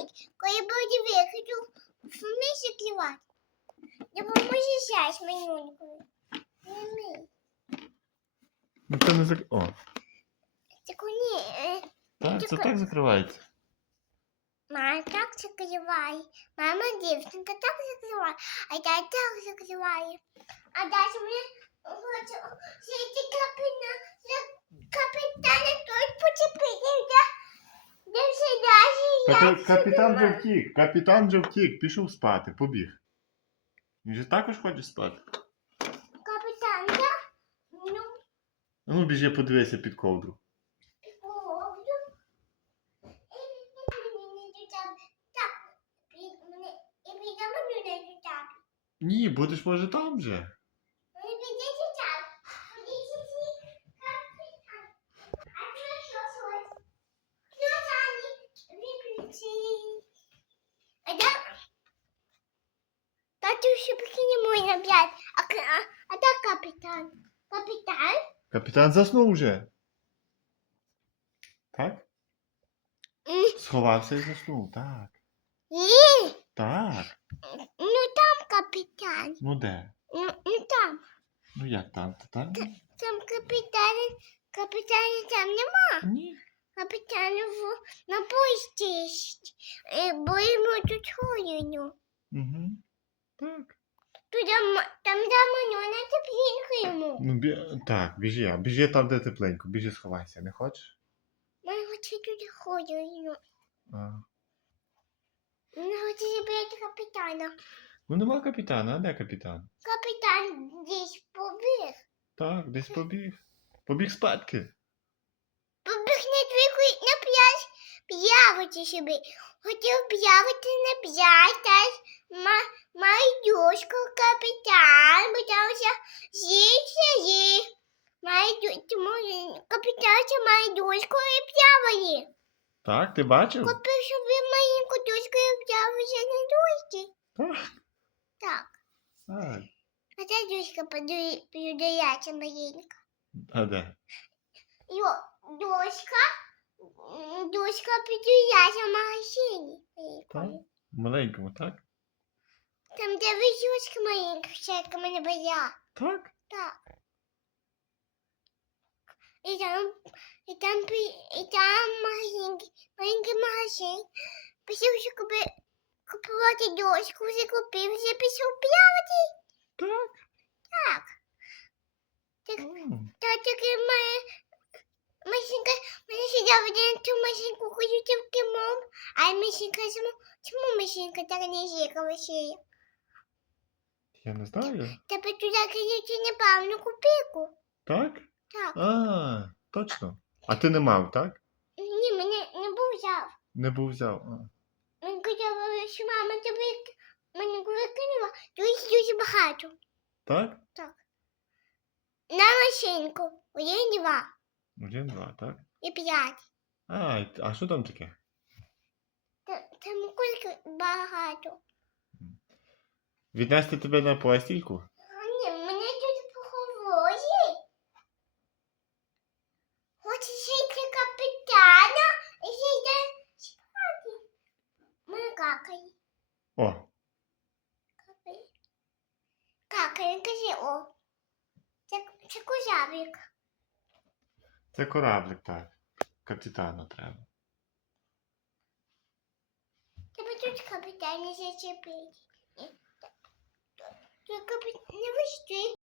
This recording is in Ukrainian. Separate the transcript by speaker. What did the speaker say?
Speaker 1: Манюнь, коли буде виходу, вмій закривати. Допоможи зараз манюнькою. Не вмій.
Speaker 2: Ну це не зак... О,
Speaker 1: Так ні, е,
Speaker 2: так, це
Speaker 1: Тільки-
Speaker 2: так закривається.
Speaker 1: мама так закриває. Мама дівчинка так закриває, а я так закриваю. А далі мені хочу сидіти капітана,
Speaker 2: Капі... Капітан вже втік, капітан вже втік, пішов спати, побіг. Він же також хоче спати.
Speaker 1: Капітан, да? Ну,
Speaker 2: А Ну, біжи, подивися під ковдру.
Speaker 1: Правду. Так, і мене і підемо не так.
Speaker 2: Ні, будеш може там вже.
Speaker 1: Не підійти так. Підійти капітан. А що що що? Що самі виключи. А да? Тату ще покине мой на. А, а, а де капітан? Капітан?
Speaker 2: Капітан заснув вже. Так?
Speaker 1: М,
Speaker 2: Сховався і заснув, так.
Speaker 1: Ні.
Speaker 2: Так.
Speaker 1: Ну там капітан.
Speaker 2: Ну де?
Speaker 1: Ну, ну там.
Speaker 2: Ну як там? Та там?
Speaker 1: Там капітан, капітана там нема.
Speaker 2: Ні.
Speaker 1: Капітан в на поїзді, е, бо йому тут холодно.
Speaker 2: Угу. Так.
Speaker 1: М- там там на теплінку йому.
Speaker 2: Ну, бі... так, біжи, а біжи там, де тепленько, біжи сховайся, не хочеш?
Speaker 1: Мені хоче туди.
Speaker 2: А.
Speaker 1: Мені хоче забрати капітана.
Speaker 2: Ну нема капітана, а де капітан?
Speaker 1: Капітан десь побіг.
Speaker 2: Так, десь побіг. Побіг спадки.
Speaker 1: Побіг на двійку на п'ять. П'явити собі. Хотів п'явити на п'ять, та ма, майдушку капітан, питався з'їсти її. Капітан майдушку і п'явили.
Speaker 2: Так, ти бачив?
Speaker 1: Купив собі маленьку дочку і п'явився на дошці.
Speaker 2: Так.
Speaker 1: Так.
Speaker 2: Так.
Speaker 1: А ця дочка подається маленька.
Speaker 2: А де?
Speaker 1: Йо, дочка, дочка подається в магазині.
Speaker 2: Так. Маленькому, так?
Speaker 1: Там де візючка маленька, всяка мене боя.
Speaker 2: Так.
Speaker 1: Так. І там, і там, і там маленький, маленький магазин. Пішов, що купи, купувати дочку, вже купив, вже пішов плавати.
Speaker 2: Так.
Speaker 1: Так. Так,
Speaker 2: М,
Speaker 1: та таки моя машинка, мене сидів один ту машинку, ходю тільки мом, а машинка, чому, чому машинка так не зікала ще?
Speaker 2: Я не знаю.
Speaker 1: Тебе туди кинути неправильну купіку.
Speaker 2: Так?
Speaker 1: Так.
Speaker 2: А, точно. А ти не мав, так?
Speaker 1: Ні, мене не був взяв.
Speaker 2: Не був взяв. А.
Speaker 1: Мені казали, що мама тобі мене викинула, дуже дуже багато.
Speaker 2: Так?
Speaker 1: На машинку. Один, два
Speaker 2: Один, два, так?
Speaker 1: І п'ять.
Speaker 2: А, а що там таке?
Speaker 1: Та- Там кульки багато.
Speaker 2: Віднести тебе на пластильку?
Speaker 1: А ні, мене тут похової. Хочеш йти капітана і ще йде спати. Ми какай.
Speaker 2: О.
Speaker 1: Какай, кажи о. Це, це козявик.
Speaker 2: Це кораблик, так. Капітану треба.
Speaker 1: Тебе тут капітан зачепить. Тут капітан не вищий.